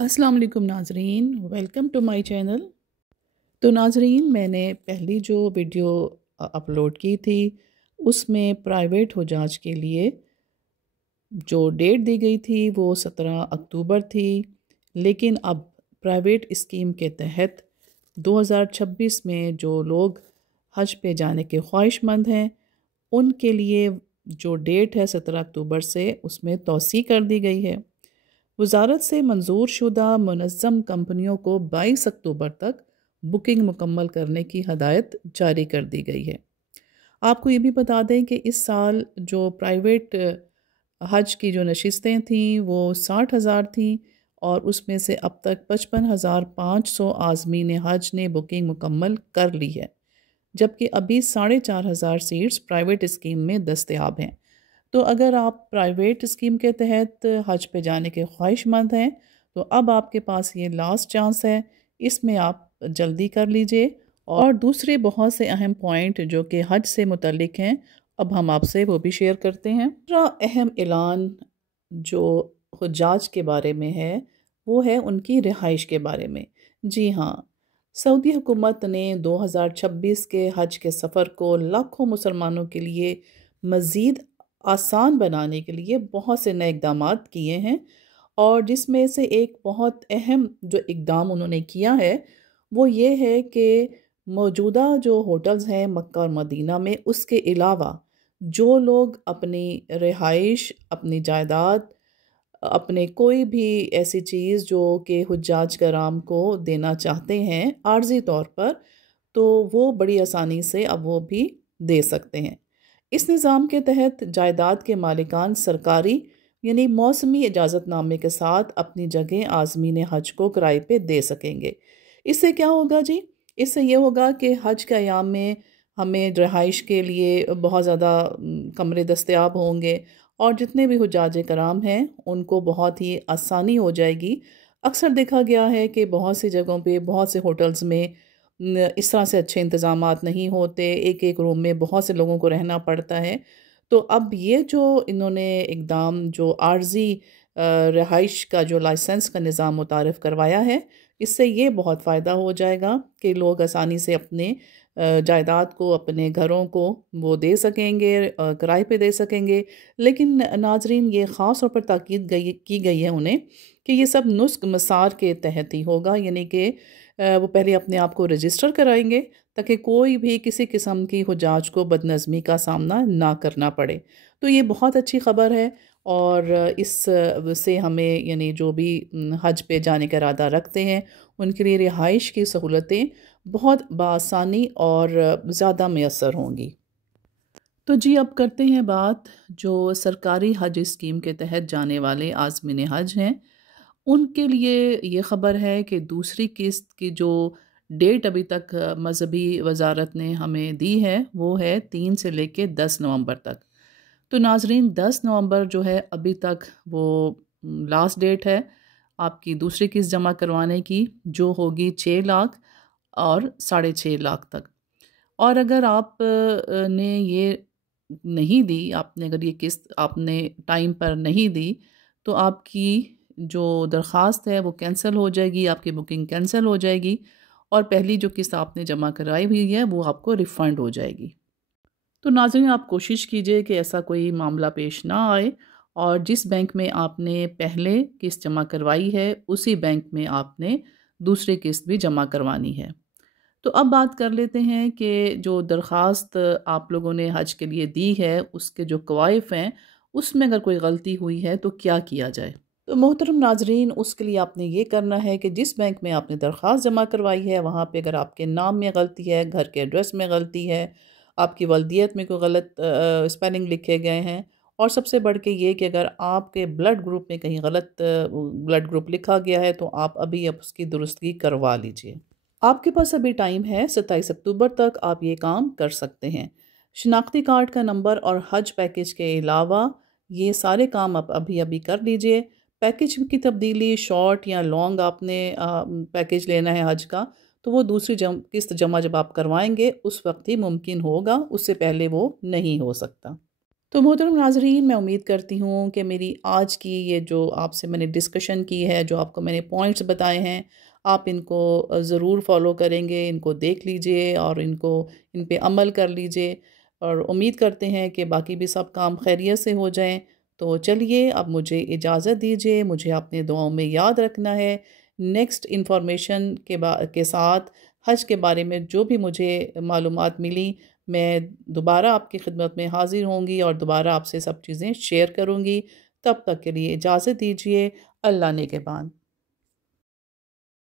अस्सलाम वालेकुम नाजरीन, वेलकम टू माय चैनल। तो नाजरीन, मैंने पहली जो वीडियो अपलोड की थी उसमें प्राइवेट हुजाज के लिए जो डेट दी गई थी वो 17 अक्टूबर थी। लेकिन अब प्राइवेट स्कीम के तहत 2026 में जो लोग हज पे जाने के ख्वाहिशमंद हैं उनके लिए जो डेट है 17 अक्टूबर से उसमें तौसी कर दी गई है। वजारत से मंजूर शुदा मुनज़्ज़म कंपनियों को 22 अक्टूबर तक बुकिंग मुकम्मल करने की हदायत जारी कर दी गई है। आपको ये भी बता दें कि इस साल जो प्राइवेट हज की जो नशिस्तें थीं वो 60,000 थीं और उसमें से अब तक 55,500 आज़मीन हज ने बुकिंग मुकम्मल कर ली है, जबकि अभी 4,500 सीट्स प्राइवेट स्कीम में दस्तयाब हैं। तो अगर आप प्राइवेट स्कीम के तहत हज पे जाने के ख्वाहिशमंद हैं तो अब आपके पास ये लास्ट चांस है, इसमें आप जल्दी कर लीजिए। और दूसरे बहुत से अहम पॉइंट जो कि हज से मुतल्लिक हैं अब हम आपसे वो भी शेयर करते हैं। दूसरा अहम ऐलान जो हुज्जाज के बारे में है वो है उनकी रिहाइश के बारे में। जी हाँ, सऊदी हुकूमत ने 2026 के हज के सफ़र को लाखों मुसलमानों के लिए मज़ीद आसान बनाने के लिए बहुत से नए इक़दाम किए हैं, और जिसमें से एक बहुत अहम जो इक़दाम उन्होंने किया है वो ये है कि मौजूदा जो होटल्स हैं मक्का और मदीना में, उसके अलावा जो लोग अपनी रिहाइश, अपनी जायदाद, अपने कोई भी ऐसी चीज़ जो कि हुज्जाज कराम को देना चाहते हैं आर्जी तौर पर, तो वो बड़ी आसानी से अब वो भी दे सकते हैं। इस निज़ाम के तहत जायदाद के मालिकान सरकारी यानी मौसमी इजाज़तनामे के साथ अपनी जगह आज़मीन हज को किराए पे दे सकेंगे। इससे क्या होगा जी? इससे ये होगा कि हज के अयाम में हमें रहाइश के लिए बहुत ज़्यादा कमरे दस्तयाब होंगे और जितने भी हुज्जाज कराम हैं उनको बहुत ही आसानी हो जाएगी। अक्सर देखा गया है कि बहुत सी जगहों पे, बहुत से होटल्स में इस तरह से अच्छे इंतज़ामात नहीं होते, एक एक रूम में बहुत से लोगों को रहना पड़ता है। तो अब ये जो इन्होंने इक़दाम जो आर्ज़ी रहाइश का जो लाइसेंस का निज़ाम मुतारिफ़ करवाया है, इससे ये बहुत फ़ायदा हो जाएगा कि लोग आसानी से अपने जायदाद को, अपने घरों को वो दे सकेंगे, किराए पे दे सकेंगे। लेकिन नाज़रीन, ये ख़ास तौर पर ताकीद की गई है उन्हें कि ये सब नुस्ख़ मसार के तहत ही होगा, यानी कि वो पहले अपने आप को रजिस्टर कराएंगे ताकि कोई भी किसी किस्म की हुज्जाज को बदनज़मी का सामना ना करना पड़े। तो ये बहुत अच्छी ख़बर है और इस से हमें यानी जो भी हज पे जाने का इरादा रखते हैं उनके लिए रिहाइश की सहूलतें बहुत बआसानी और ज़्यादा मैसर होंगी। तो जी, अब करते हैं बात जो सरकारी हज स्कीम के तहत जाने वाले आज़मीन हज हैं उनके लिए। ये ख़बर है कि दूसरी किस्त की जो डेट अभी तक मज़हबी वजारत ने हमें दी है वो है 3 से लेके 10 नवंबर तक। तो नाजरीन, 10 नवंबर जो है अभी तक वो लास्ट डेट है आपकी दूसरी किस्त जमा करवाने की, जो होगी 6 लाख और 6.5 लाख तक। और अगर आप ने ये नहीं दी, आपने अगर ये किस्त आपने टाइम पर नहीं दी तो आपकी जो दरख्वास्त है वो कैंसिल हो जाएगी, आपकी बुकिंग कैंसिल हो जाएगी और पहली जो किस्त आपने जमा कराई हुई है वो आपको रिफ़ंड हो जाएगी। तो नाज़रीन, आप कोशिश कीजिए कि ऐसा कोई मामला पेश ना आए और जिस बैंक में आपने पहले किस्त जमा करवाई है उसी बैंक में आपने दूसरी किस्त भी जमा करवानी है। तो अब बात कर लेते हैं कि जो दरख्वास्त आप लोगों ने हज के लिए दी है उसके जो कवायफ हैं उसमें अगर कोई गलती हुई है तो क्या किया जाए। तो मोहतरम नाजरीन, उसके लिए आपने ये करना है कि जिस बैंक में आपने दरख्वास्त जमा करवाई है वहाँ पे अगर आपके नाम में गलती है, घर के एड्रेस में गलती है, आपकी वल्दियत में कोई गलत स्पेलिंग लिखे गए हैं, और सबसे बढ़ के ये कि अगर आपके ब्लड ग्रुप में कहीं गलत ब्लड ग्रुप लिखा गया है तो आप अभी अब उसकी दुरुस्तगी करवा लीजिए। आपके पास अभी टाइम है, 27 अक्टूबर तक आप ये काम कर सकते हैं। शनाख्ती कार्ड का नंबर और हज पैकेज के अलावा ये सारे काम आप अभी अभी कर लीजिए। पैकेज की तब्दीली, शॉर्ट या लॉन्ग आपने पैकेज लेना है हज का, तो वो दूसरी किस्त जमा जब आप करवाएंगे उस वक्त ही मुमकिन होगा, उससे पहले वो नहीं हो सकता। تو محترم ناظرین، میں امید کرتی ہوں کہ میری آج کی یہ جو آپ سے میں نے ڈسکشن کی ہے، جو آپ کو میں نے پوائنٹس بتائے ہیں، آپ ان کو ضرور فالو کریں گے، ان کو دیکھ لیجئے اور ان پہ عمل کر لیجئے، اور امید کرتے ہیں کہ باقی بھی سب کام خیریت سے ہو جائیں۔ تو چلیے اب مجھے اجازت دیجئے، مجھے اپنے دعاؤں میں یاد رکھنا ہے۔ نیکسٹ انفارمیشن کے ساتھ حج کے بارے میں جو بھی مجھے معلومات ملی، میں دوبارہ آپ کی خدمت میں حاضر ہوں گی اور دوبارہ آپ سے سب چیزیں شیئر کروں گی۔ تب تک کے لیے اجازت دیجیے۔ اللہ نگہبان۔